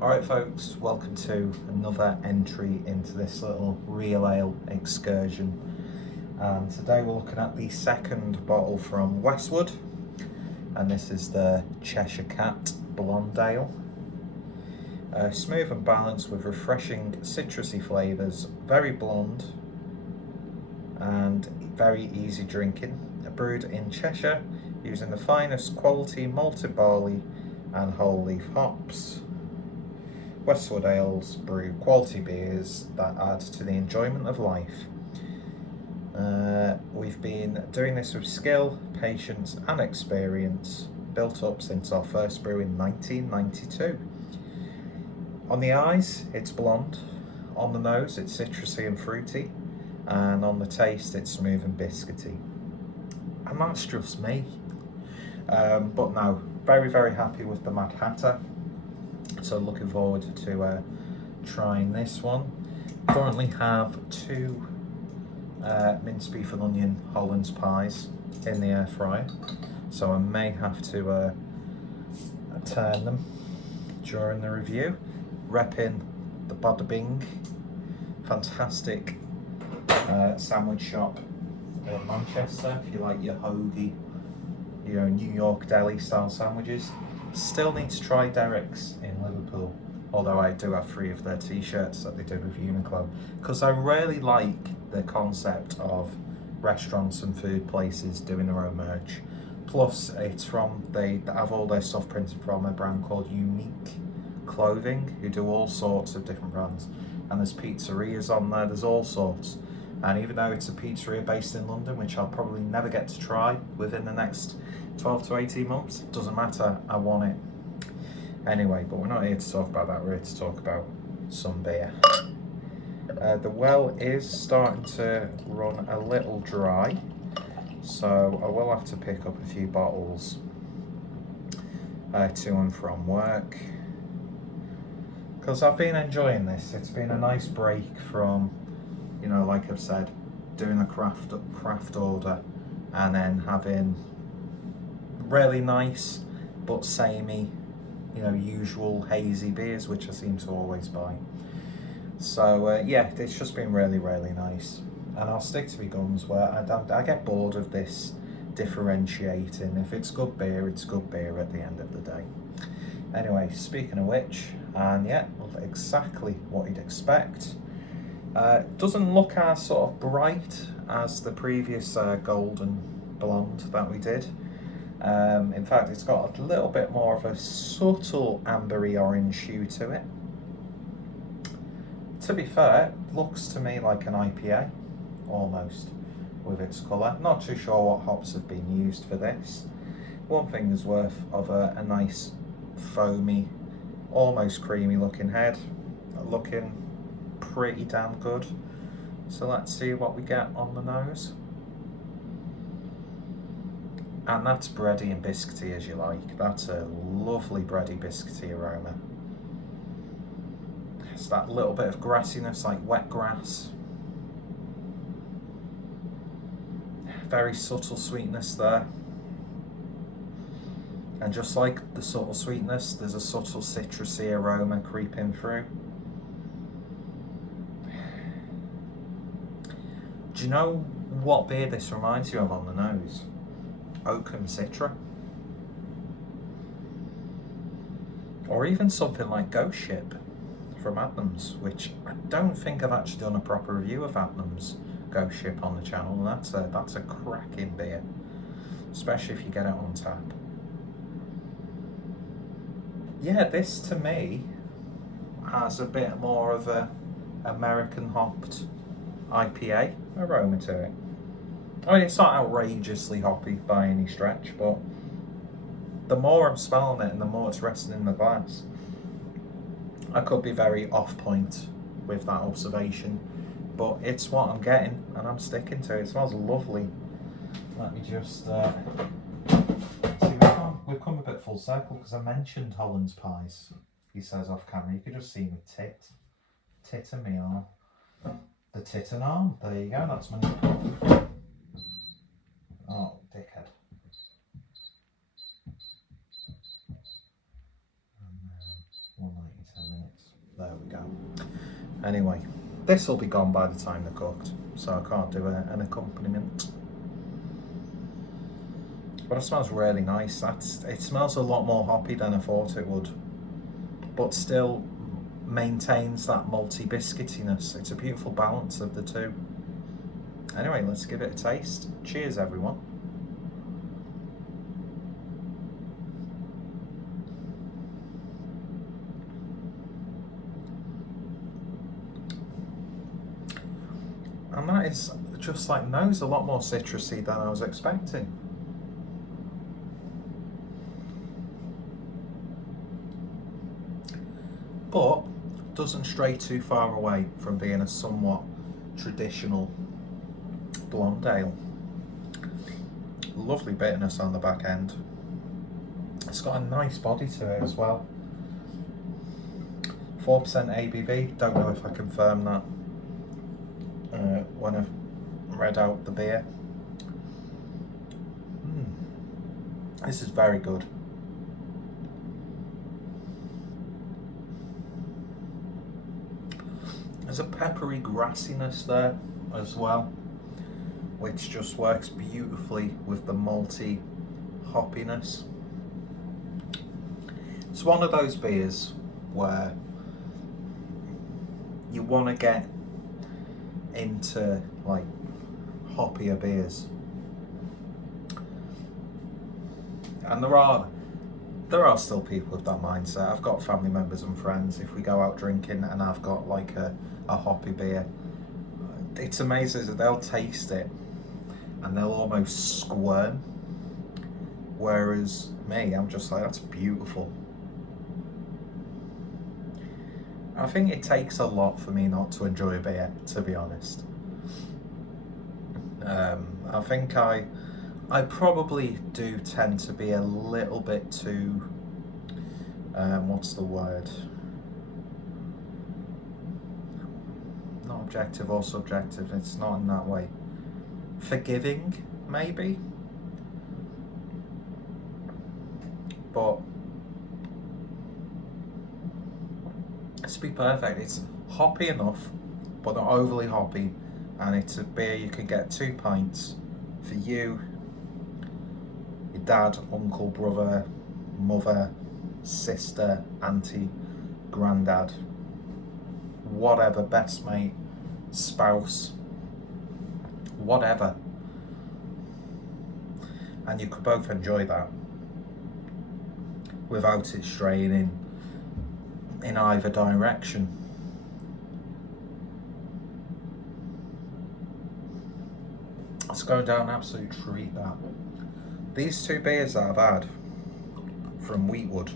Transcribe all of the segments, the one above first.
Alright folks, welcome to another entry into this little real ale excursion. And today we're looking at the second bottle from Westwood, and this is the Cheshire Cat Blonde Ale. Smooth and balanced with refreshing citrusy flavours, very blonde and very easy drinking. Brewed in Cheshire using the finest quality malted barley and whole leaf hops. Westwood Ales brew quality beers that add to the enjoyment of life. We've been doing this with skill, patience and experience, built up since our first brew in 1992. On the eyes, it's blonde. On the nose, it's citrusy and fruity. And on the taste, it's smooth and biscuity. And that's just me. But no, very happy with the Mad Hatter. So looking forward to trying this one. Currently have two minced beef and onion Hollands pies in the air fryer, so I may have to turn them during the review. Repping the Bada Bing, fantastic sandwich shop in Manchester if you like your hoagie, your New York deli style sandwiches. Still need to try Derek's in Liverpool, although I do have 3 of their t-shirts that they did with Uniqlo, because I really like the concept of restaurants and food places doing their own merch. Plus it's from, they have all their stuff printed from a brand called Unique Clothing, who do all sorts of different brands, and there's pizzerias on there, there's all sorts. And even though it's a pizzeria based in London, which I'll probably never get to try within the next 12 to 18 months, doesn't matter, I want it. Anyway, but we're not here to talk about that, we're here to talk about some beer. The well is starting to run a little dry, so I will have to pick up a few bottles to and from work, because I've been enjoying this. It's been a nice break from, you know, like I've said, doing a craft order and then having really nice but samey, you know, usual hazy beers, which I seem to always buy. So yeah, it's just been really nice, and I'll stick to my guns where I get bored of this differentiating. If it's good beer, it's good beer at the end of the day. Anyway, speaking of which, and yeah, exactly what you'd expect. Doesn't look as sort of bright as the previous golden blonde that we did. In fact, it's got a little bit more of a subtle ambery orange hue to it. To be fair, it looks to me like an IPA, almost, with its colour. Not too sure what hops have been used for this. One thing is worth of a nice foamy, almost creamy looking head, looking pretty damn good. So let's see what we get on the nose. And that's bready and biscuity as you like. That's a lovely bready biscuity aroma. It's that little bit of grassiness, like wet grass. Very subtle sweetness there. And just like the subtle sweetness, there's a subtle citrusy aroma creeping through. Do you know what beer this reminds you of on the nose? Oakham Citra. Or even something like Ghost Ship from Adnams, which I don't think I've actually done a proper review of Adnams Ghost Ship on the channel, and that's a cracking beer, especially if you get it on tap. Yeah, this to me has a bit more of a American hopped IPA aroma to it. I mean, it's not outrageously hoppy by any stretch, but the more I'm smelling it and the more it's resting in the glass, I could be very off point with that observation, but it's what I'm getting and I'm sticking to it. It smells lovely. Let me just see, we've come a bit full circle, because I mentioned Hollands pies. He says off camera, you could just see me tit and me arm. The tit and arm, there you go, that's my new. Oh, dickhead. And 190, 10 minutes. There we go. Anyway, this will be gone by the time they're cooked, so I can't do an accompaniment. But it smells really nice. It smells a lot more hoppy than I thought it would, but still maintains that malty biscuitiness. It's a beautiful balance of the two. Anyway, let's give it a taste. Cheers, everyone. And that is just like nose, a lot more citrusy than I was expecting. But doesn't stray too far away from being a somewhat traditional blonde ale. Lovely bitterness on the back end. It's got a nice body to it as well. 4% ABV, don't know if I confirmed that when I read out the beer. This is very good. There's a peppery grassiness there as well, which just works beautifully with the malty hoppiness. It's one of those beers where you want to get into like hoppier beers, and there are still people with that mindset. I've got family members and friends, if we go out drinking and I've got like a hoppy beer, it's amazing that they'll taste it and they'll almost squirm, whereas me, I'm just like, that's beautiful. I think it takes a lot for me not to enjoy a beer, to be honest. I think I probably do tend to be a little bit too, what's the word? Not objective or subjective, it's not in that way. Forgiving, maybe? But to be perfect, it's hoppy enough, but not overly hoppy, and it's a beer you can get 2 pints for you, your dad, uncle, brother, mother, sister, auntie, granddad, whatever, best mate, spouse, whatever, and you could both enjoy that without it straying in either direction. It's going down an absolute treat, that. These 2 beers that I've had from Weetwood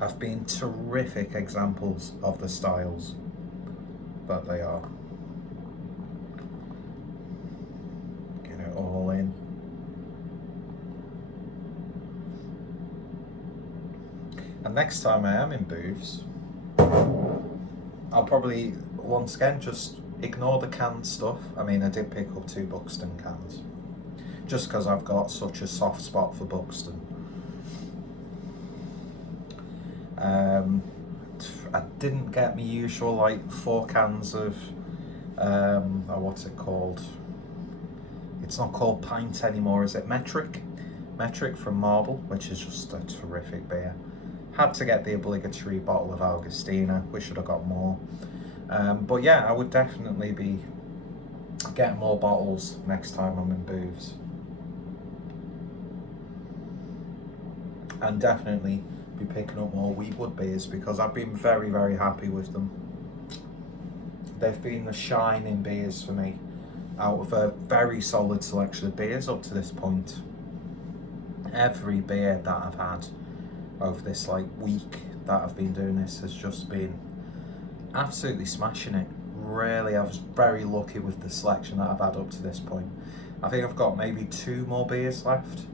have been terrific examples of the styles that they are. Get it all in. And next time I am in booths, I'll probably once again just ignore the canned stuff. I mean, I did pick up 2 Buxton cans, just because I've got such a soft spot for Buxton. I didn't get my usual like 4 cans of, what's it called? It's not called pint anymore, is it? Metric from Marble, which is just a terrific beer. Had to get the obligatory bottle of Augustina. We should have got more. But yeah, I would definitely be getting more bottles next time I'm in booths. And definitely be picking up more Weetwood beers, because I've been very, very happy with them. They've been the shining beers for me out of a very solid selection of beers up to this point. Every beer that I've had over this like week that I've been doing this has just been absolutely smashing it. Really, I was very lucky with the selection that I've had up to this point. I think I've got maybe 2 more beers left,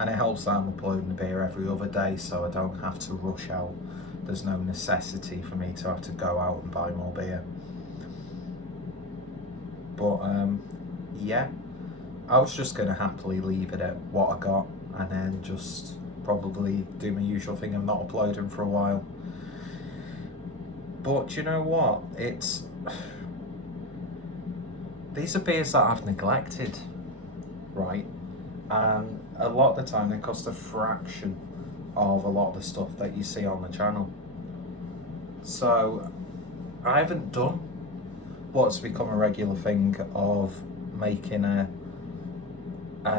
and it helps that I'm uploading the beer every other day, so I don't have to rush out. There's no necessity for me to have to go out and buy more beer. But yeah, I was just going to happily leave it at what I got and then just probably do my usual thing of not uploading for a while. But you know what? These are beers that I've neglected, right? And a lot of the time they cost a fraction of a lot of the stuff that you see on the channel. So I haven't done what's become a regular thing of making a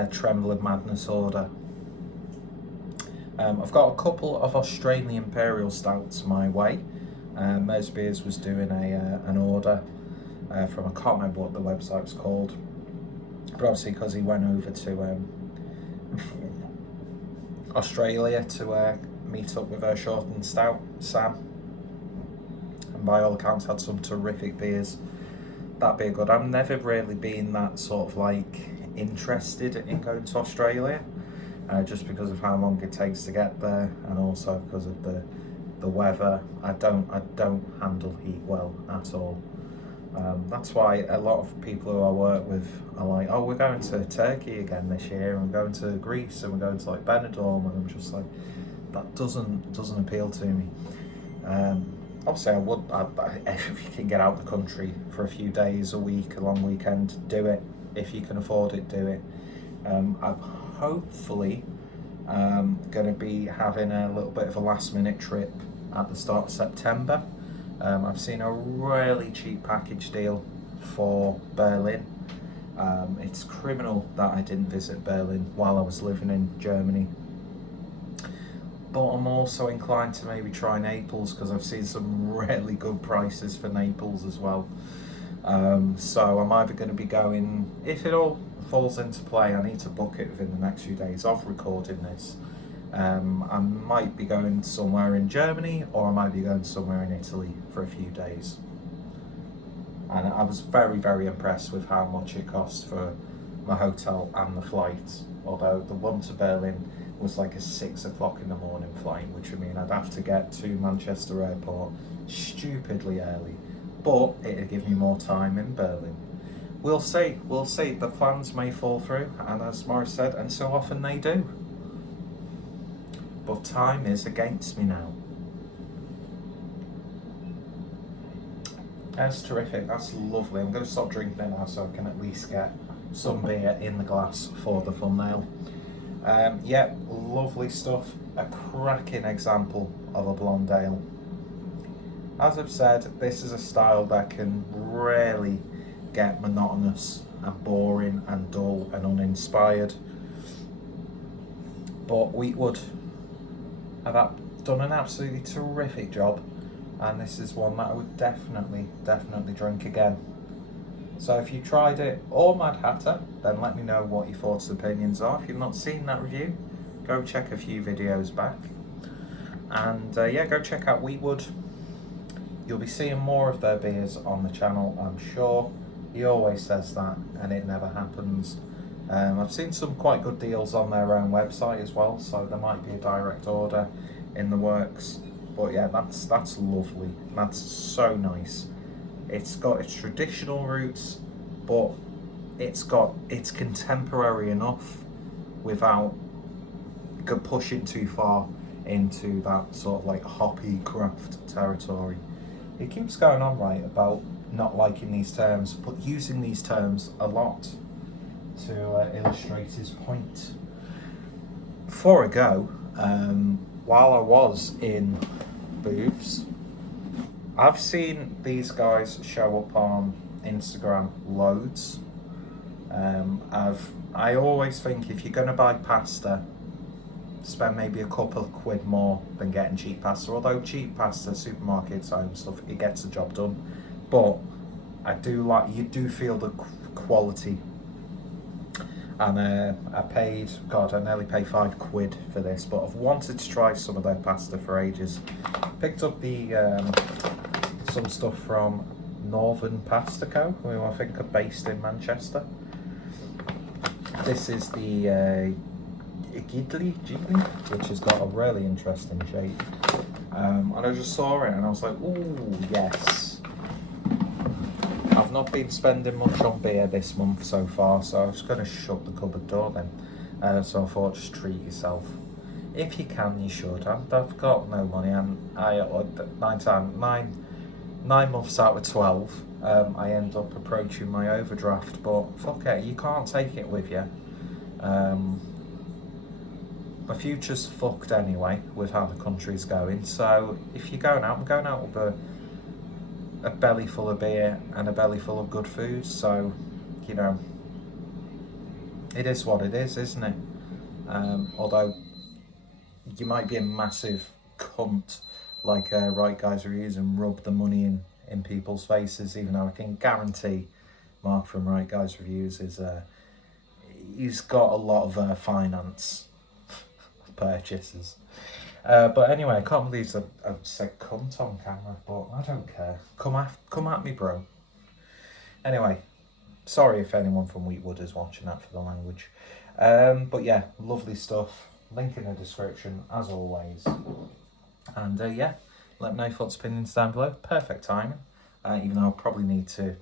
Trembling Madness order. I've got a couple of Australian Imperial Stouts my way. Mez Beers was doing an order from, I can't remember what the website's called, but obviously because he went over to Australia to meet up with her Shorten Stout, Sam, and by all accounts had some terrific beers. That'd be good. I've never really been that sort of like interested in going to Australia, just because of how long it takes to get there, and also because of the weather. I don't handle heat well at all. That's why a lot of people who I work with are like, oh, we're going to Turkey again this year, and we're going to Greece, and we're going to like Benidorm, and I'm just like, that doesn't appeal to me. Obviously, if you can get out the country for a few days, a week, a long weekend, do it. If you can afford it, do it. I'm hopefully going to be having a little bit of a last minute trip at the start of September. I've seen a really cheap package deal for Berlin. It's criminal that I didn't visit Berlin while I was living in Germany. But I'm also inclined to maybe try Naples, because I've seen some really good prices for Naples as well. So I'm either going to be going, if it all falls into play, I need to book it within the next few days of recording this. I might be going somewhere in Germany, or I might be going somewhere in Italy for a few days. And I was very, very impressed with how much it cost for my hotel and the flight. Although the one to Berlin was like a 6 o'clock in the morning flight, which would mean I'd have to get to Manchester Airport stupidly early. But it'd give me more time in Berlin. We'll see. The plans may fall through, and as Morris said, and so often they do. But time is against me now. That's terrific. That's lovely. I'm going to stop drinking it now so I can at least get some beer in the glass for the thumbnail. Yeah, lovely stuff. A cracking example of a blonde ale. As I've said, this is a style that can really get monotonous and boring and dull and uninspired. But Weetwood have done an absolutely terrific job, and this is one that I would definitely drink again. So if you tried it, or Mad Hatter, then let me know what your thoughts and opinions are. If you've not seen that review, go check a few videos back. And yeah, go check out Weetwood. You'll be seeing more of their beers on the channel, I'm sure. He always says that, and it never happens. I've seen some quite good deals on their own website as well, so there might be a direct order in the works. But yeah, that's lovely. That's so nice. It's got its traditional roots, but it's contemporary enough without pushing too far into that sort of like hoppy craft territory. He keeps going on right about not liking these terms, but using these terms a lot to illustrate his point. Before I go, while I was in booths, I've seen these guys show up on Instagram loads. I always think if you're going to buy pasta, spend maybe a couple of quid more than getting cheap pasta. Although cheap pasta, supermarkets and stuff, it gets the job done. But you do feel the quality. And I nearly paid 5 quid for this, but I've wanted to try some of their pasta for ages. Picked up some stuff from Northern Pasta Co, who I think are based in Manchester. This is the Gidley, which has got a really interesting shape. And I just saw it and I was like, ooh, yes. I've not been spending much on beer this month so far, so I was going to shut the cupboard door then. So I thought, just treat yourself. if you can, you should. I've got no money, and I nine months out of 12, I end up approaching my overdraft. But fuck it, you can't take it with you. My future's fucked anyway with how the country's going. So if you're going out, I'm going out with a belly full of beer and a belly full of good food. So, you know, it is what it is, isn't it? Although you might be a massive cunt like Right Guys Reviews and rub the money in people's faces, even though I can guarantee Mark from Right Guys Reviews is he's got a lot of finance purchases. But anyway, I can't believe I've said cunt on camera, but I don't care. Come at me, bro. Anyway, sorry if anyone from Weetwood is watching that for the language. But yeah, lovely stuff. Link in the description, as always. And yeah, let me know your thoughts, opinions down below. Perfect timing. Even though I'll probably need to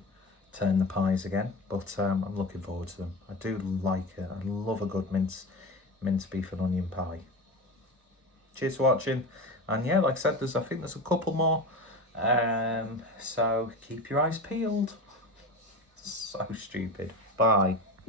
turn the pies again, but I'm looking forward to them. I do like it. I love a good mince beef and onion pie. Cheers for watching, and yeah, like I said, I think there's a couple more, so keep your eyes peeled. So stupid. Bye.